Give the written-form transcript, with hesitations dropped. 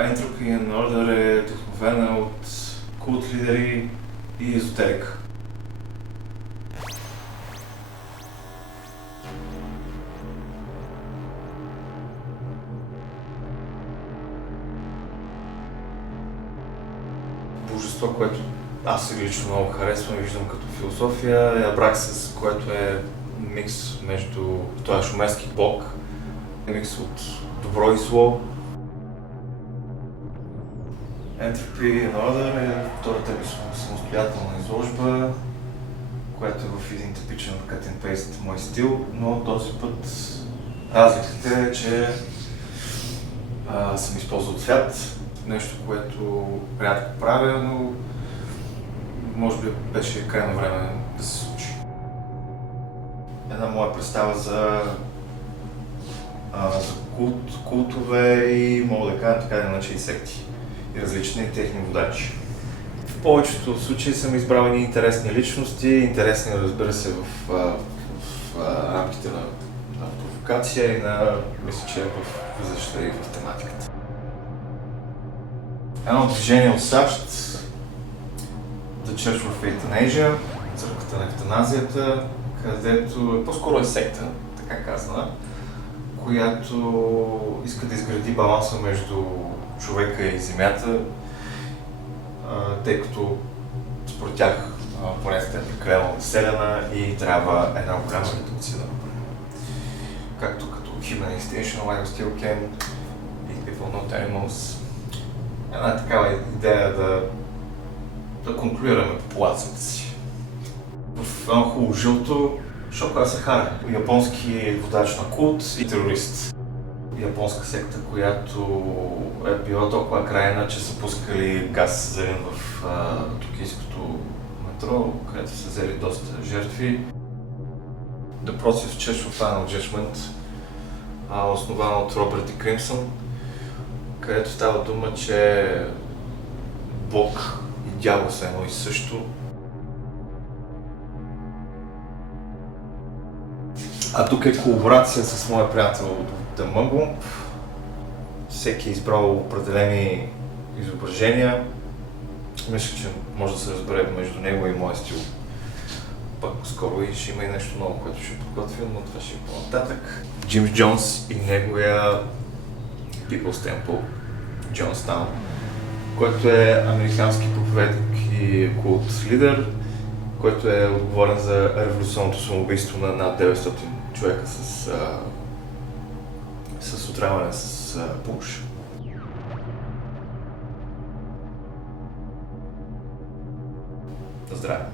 Entropy and Order е вдъхновена от култ лидери и езотерика. Божество, което аз лично много харесвам и виждам като философия, е Абраксис, което е микс между... Той е шумерски бог, микс от добро и зло. Entropy and Order е втората ми самостоятелна изложба, която е в един типичен cut and paste мой стил, но този път разликата е, че съм използвал цвят, нещо, което рядко правя, но може би беше крайно време да се случи. Една моя представа за култове и мога да кажа така да нареча и секти и различни техни водачи. В повечето случаи съм избрал едни интересни личности, интересни, разбира се, в рамките на провокация и мисля, че в защита и в тематиката. Едно движение от САЩ, The Church of Euthanasia, църквата на евтаназията, където по-скоро е секта, така казана, която иска да изгради баланса между човека и земята, тъй като според тях планетата е прекалено населена и трябва една голяма редукция да направим. Както като Human Extinction, Like Still Can и People Not Animals. Една такава идея да контролираме популацията си. В едно хубаво жълто Шоко Асахара, японски водач на култ и терорист. Японска секта, която е била толкова крайна, че са пускали газ зелен в токийското метро, където са взели доста жертви. The Process Church of Final Judgment, основана от Робърт и Кримсън, където става дума, че Бог и дявол са едно и също. А тук е колаборация с моя приятел Дамъго. Всеки е избрал определени изображения. Мисля, че може да се разбере между него и моя стил. Пак скоро и ще има и нещо ново, което ще подготвим, но това ще е по-нататък. Джеймс Джонс и неговия People's Temple, Джонстаун, който е американски проповедник и култ лидер, който е отговорен за революционното самоубийство на над 900 човека с отравяне с пуш. Здраве!